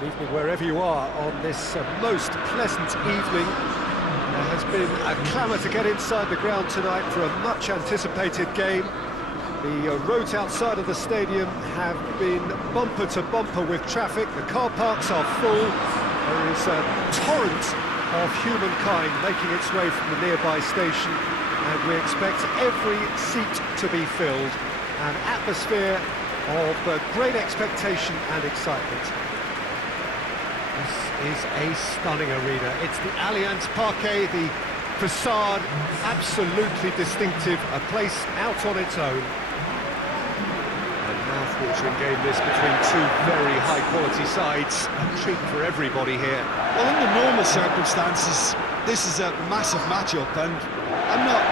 Good evening wherever you are on this most pleasant evening. There has been a clamour to get inside the ground tonight for a much-anticipated game. The roads outside of the stadium have been bumper to bumper with traffic. The car parks are full. There is a torrent of humankind making its way from the nearby station, and we expect every seat to be filled. An atmosphere of great expectation and excitement. This is a stunning arena. It's the Allianz Parquet, the facade, absolutely distinctive, a place out on its own. A mouth-watering game this between two very high-quality sides. A treat for everybody here. Well, under normal circumstances, this is a massive match-up, and I'm not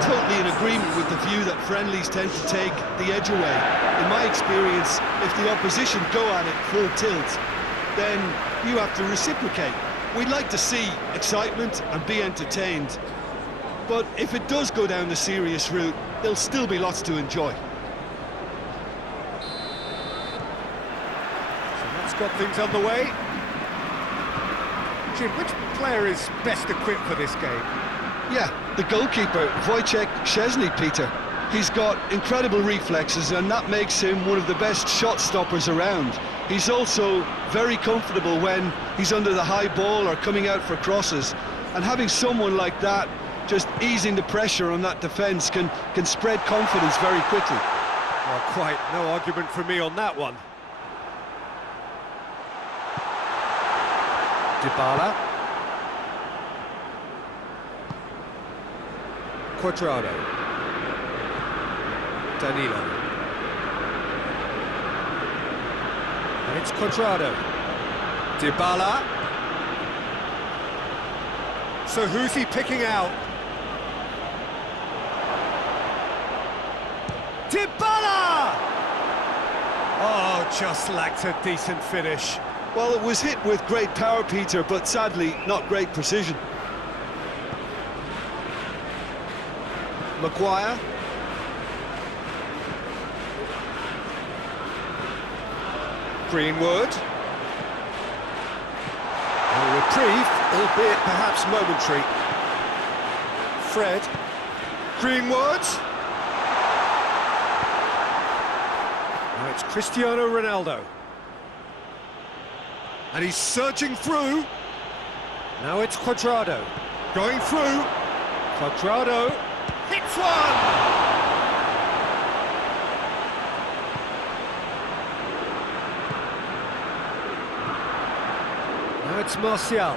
totally in agreement with the view that friendlies tend to take the edge away. In my experience, if the opposition go at it full tilt, then you have to reciprocate. We'd like to see excitement and be entertained, but if it does go down the serious route, there'll still be lots to enjoy. So that's got things underway. Jim, which player is best equipped for this game? Yeah, the goalkeeper, Wojciech Szczesny, Peter. He's got incredible reflexes, and that makes him one of the best shot stoppers around. He's also very comfortable when he's under the high ball or coming out for crosses. And having someone like that just easing the pressure on that defence can spread confidence very quickly. Well, quite no argument from me on that one. Dybala. Quadrado. Danilo. And it's Quadrado. Dybala. So who's he picking out? Dybala! Oh, just lacked a decent finish. Well, it was hit with great power, Peter, but sadly not great precision. Maguire. Greenwood. A reprieve, albeit perhaps momentary. Fred. Greenwood. Now it's Cristiano Ronaldo. And he's surging through. Now it's Quadrado. Going through. Quadrado. Hits one! Now it's Martial.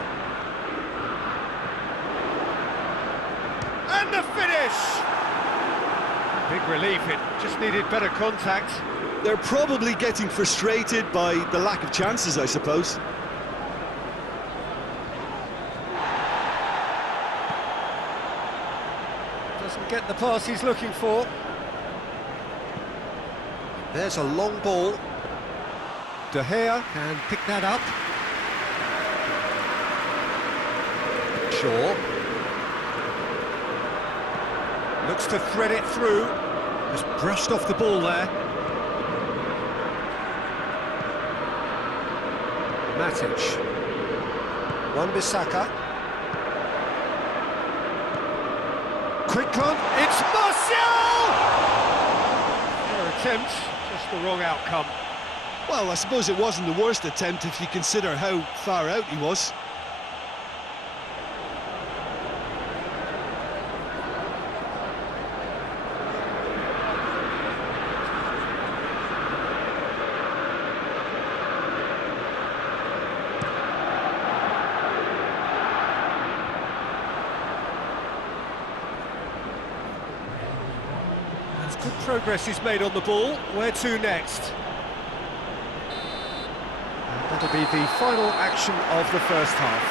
And the finish! Big relief, it just needed better contact. They're probably getting frustrated by the lack of chances, I suppose. Doesn't get the pass he's looking for. There's a long ball. De Gea can pick that up. Shaw. Looks to thread it through. Just brushed off the ball there. Matic. Wan-Bissaka. Quick on, it's Martial! Fair attempt, just the wrong outcome. Well, I suppose it wasn't the worst attempt if you consider how far out he was. Good progress is made on the ball. Where to next? And that'll be the final action of the first half.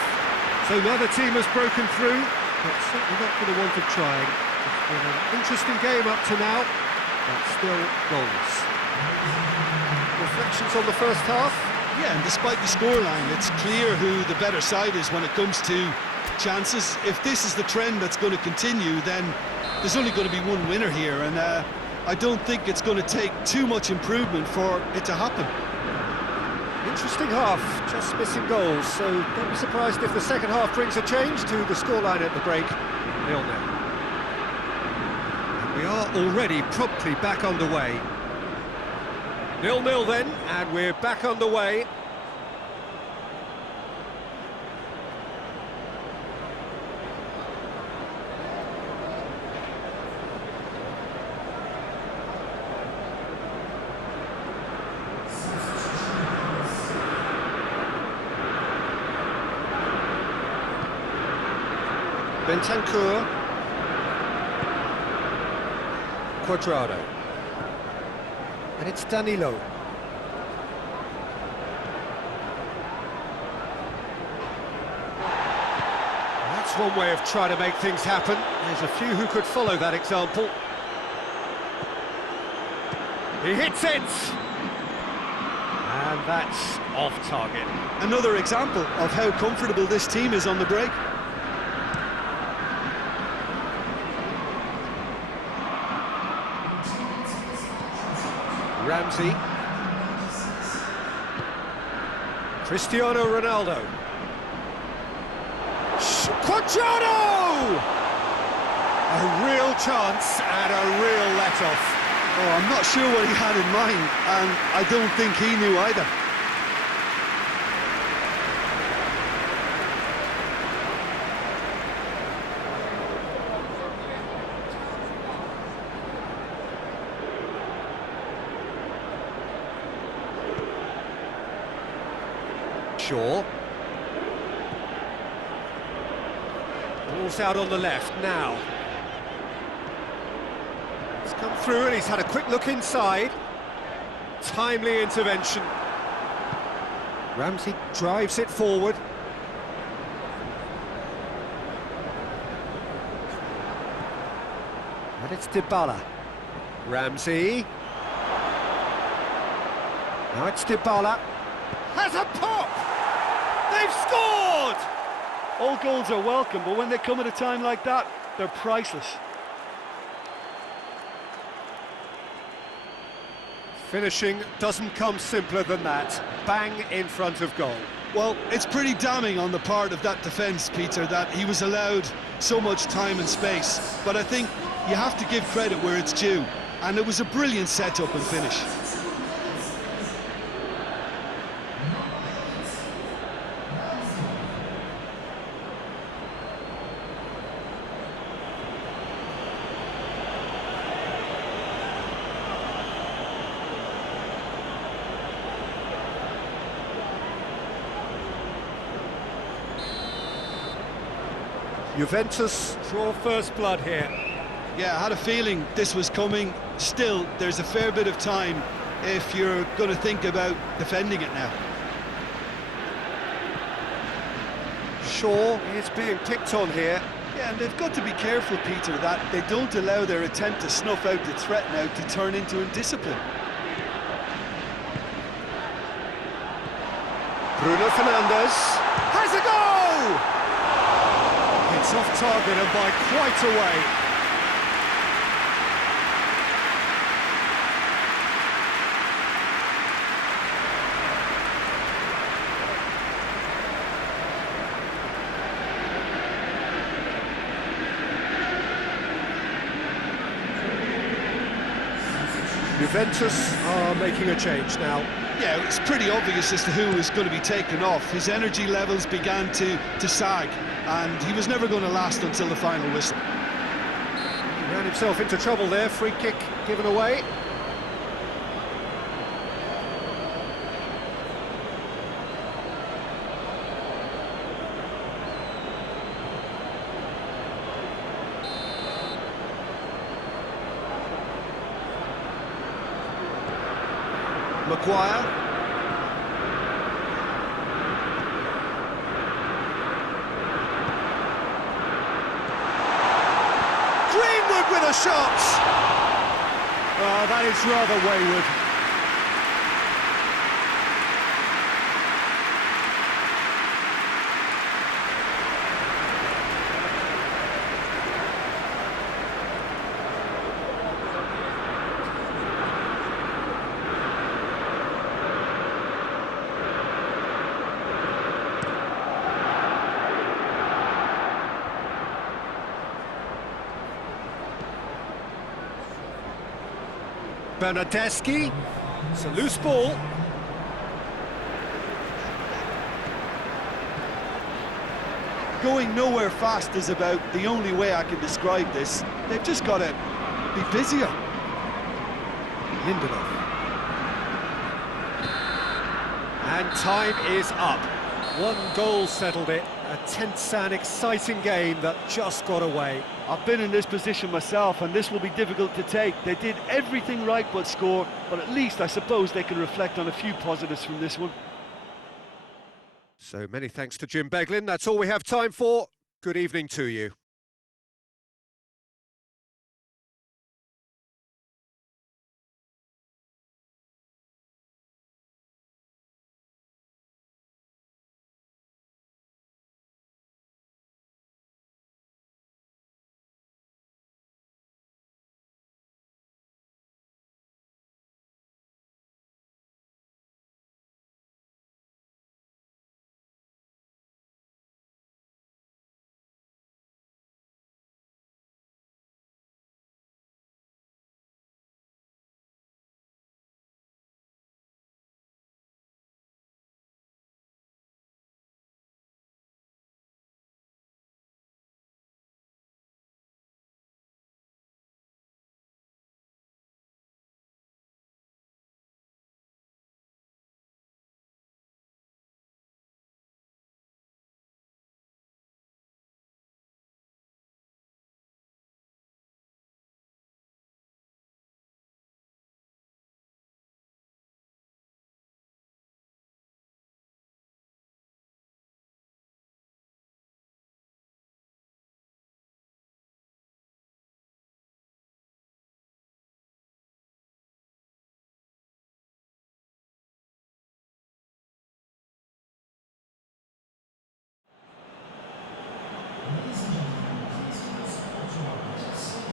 So neither team has broken through, but certainly not for the want of trying. It's been an interesting game up to now, but still goals. Reflections on the first half? Yeah, and despite the scoreline, it's clear who the better side is when it comes to chances. If this is the trend that's going to continue, then there's only going to be one winner here, and I don't think it's going to take too much improvement for it to happen. Interesting half, just missing goals, so don't be surprised if the second half brings a change to the scoreline at the break. 0-0. And we are already promptly back underway. 0-0 then, and we're back underway. Bentancur, Quadrado, and it's Danilo. That's one way of trying to make things happen. There's a few who could follow that example. He hits it! And that's off target. Another example of how comfortable this team is on the break. Ramsey, Cristiano Ronaldo, Quadrado! A real chance and a real let-off. Oh, I'm not sure what he had in mind, and I don't think he knew either. Shaw. Ball's out on the left now. He's come through and he's had a quick look inside. Timely intervention. Ramsey drives it forward. And it's Dybala. Ramsey. Now it's Dybala. Has a pop! They've scored! All goals are welcome, but when they come at a time like that, they're priceless. Finishing doesn't come simpler than that. Bang in front of goal. Well, it's pretty damning on the part of that defence, Peter, that he was allowed so much time and space. But I think you have to give credit where it's due, and it was a brilliant set-up and finish. Juventus draw first blood here. Yeah, I had a feeling this was coming. Still, there's a fair bit of time if you're going to think about defending it now. Shaw is being picked on here. Yeah, and they've got to be careful, Peter, that they don't allow their attempt to snuff out the threat now to turn into indiscipline. Bruno Fernandes has a go! It's off target and by quite a way. Juventus are making a change now. Yeah, it's pretty obvious as to who was going to be taken off. His energy levels began to sag, and he was never going to last until the final whistle. He ran himself into trouble there, free kick given away. Maguire. Greenwood with a shot! Oh, that is rather wayward. Bernardeschi. It's a loose ball. Going nowhere fast is about the only way I can describe this. They've just got to be busier. Lindelof. And time is up. One goal settled it. A tense and exciting game that just got away. I've been in this position myself, and this will be difficult to take. They did everything right but score, but at least I suppose they can reflect on a few positives from this one. So many thanks to Jim Beglin. That's all we have time for. Good evening to you.